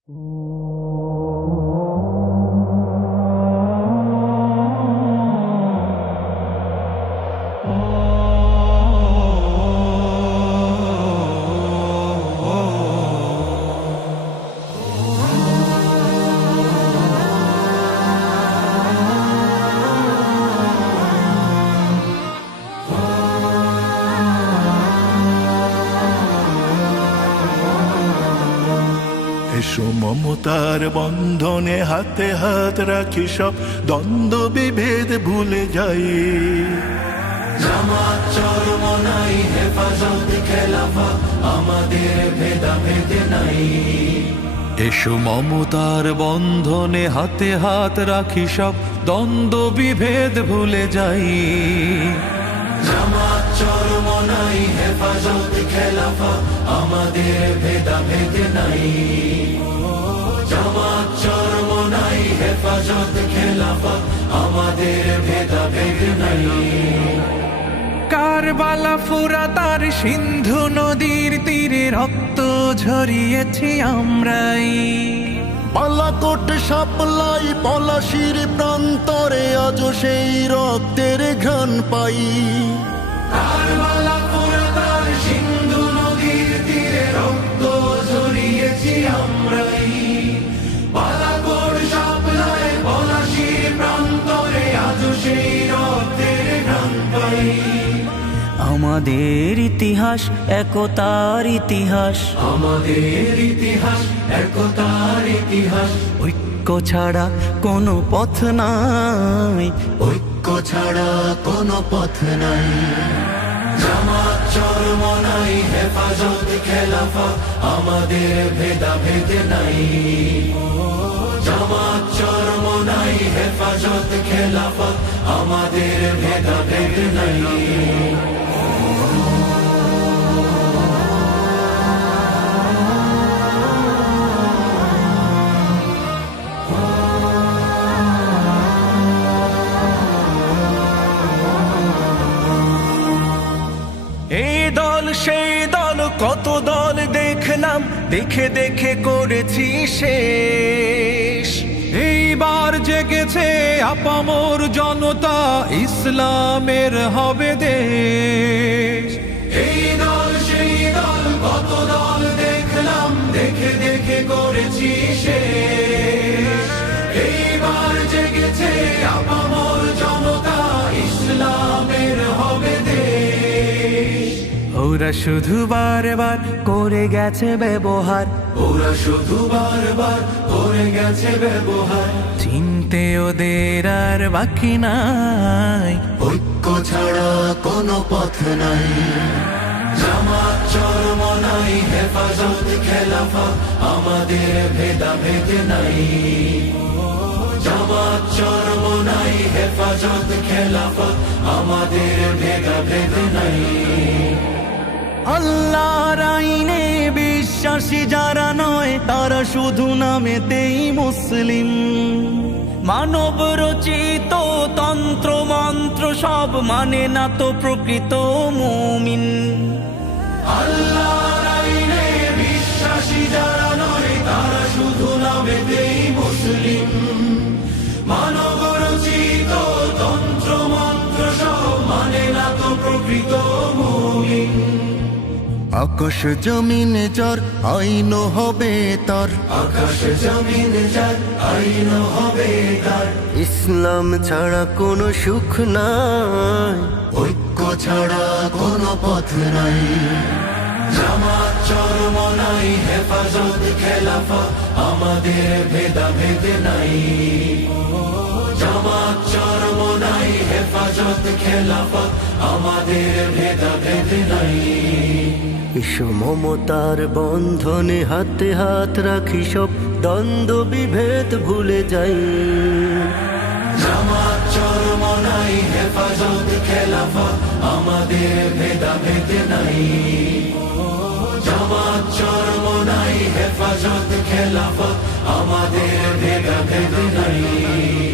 এসো মমতার বন্ধনে হাতে হাত রাখি, সব দ্বন্দ্ব বিভেদ ভুলে যাই। জামাত চরমনাই হেফাজত খেলাফত আমাদের ভেদাভেদ নাই। এসো মমতার বন্ধনে হাতে হাত রাখি, সব দ্বন্দ্ব বিভেদ ভুলে যাই। জামাত চরমনাই হেফাজত খেলাফত আমাদের ভেদাভেদ নাই। জামাত চরমনাই হেফাজত খেলাফত আমাদের ভেদাভেদ নাই। কারবালা ফুরাত আর সিন্ধু নদীর তীরে রক্ত ঝরিয়েছি আমরাই। বালাকোট সাপলাই পলাশির প্রান্তরে আজও সেই রক্তের ঘ্রাণ পাই। কারবালা ফুরাত আর সিন্ধু নদীর তীরে রক্ত ঝরিয়েছি আমরাই। বালাকোট সাপলাই পলাশির প্রান্তরে আজও সেই রক্তের ঘ্রাণ পাই। আমাদের ইতিহাস একতার ইতিহাস, আমাদের ইতিহাস একতার ইতিহাস। ঐক্য ছাড়া কোনো পথ নাই, ঐক্য ছাড়া কোনো পথ নাই। জামাত চরমনাই হেফাজত খেলাফত আমাদের ভেদাভেদ নাই। জামাত চরমনাই হেফাজত খেলাফত আমাদের ভেদাভেদ নাই। এই দল সেই দল কত দল দেখলাম, দেখে দেখে করেছি শেষ। এইবার জেগেছে আপামর জনতা, ইসলামের হবে দেশ। এই দল সেই দল কত দল দেখলাম, দেখে দেখে করেছি শেষ। এইবার জেগেছে আপামর জনতা, ইসলামের হবে দেশ। ওরা শুধু বারবার করে গেছে ব্যবহার, ওরা শুধু বারবার করে গেছে ব্যবহার। চিনতে ওদের আর বাকি নাই, ঐক্য ছাড়া কোনো পথ নাই। জামাত চরমনাই হেফাজত খেলাফত আমাদের ভেদাভেদ নাই। জামাত চরমনাই হেফাজত খেলাফত আমাদের ভেদাভেদ নাই। আল্লাহর আইনে বিশ্বাসী যারা নয়, তারা শুধু নামেতেই মুসলিম। মানব রচিত তন্ত্র মন্ত্র সব মানে না তো প্রকৃত মুমিন। আল্লাহর আইনে বিশ্বাসী যারা নয়, তারা শুধু নামেতেই মুসলিম। মানব রচিত তন্ত্র মন্ত্র সব মানে না তো প্রকৃত মুমিন। আকাশ জমিন যার আইন হবে তার, আকাশ জমিন যার আইন হবে তার। ইসলাম ছাড়া কোনো সুখ নাই, ঐক্য ছাড়া কোনো পথ নাই। জামাত চরমনাই হেফাজত খেলাফত আমাদের ভেদাভেদ নাই। জামাত চরমনাই হেফাজত খেলাফত আমাদের ভেদাভেদ নাই। এসো মমতার বন্ধনে হাতে হাত রাখি, সব দ্বন্দ্ব বিভেদ ভুলে যাই। জামাত চরমনাই হেফাজত খেলাফত আমাদের ভেদাভেদ নাই। জামাত চরমনাই হেফাজত খেলাফত আমাদের ভেদাভেদ নাই।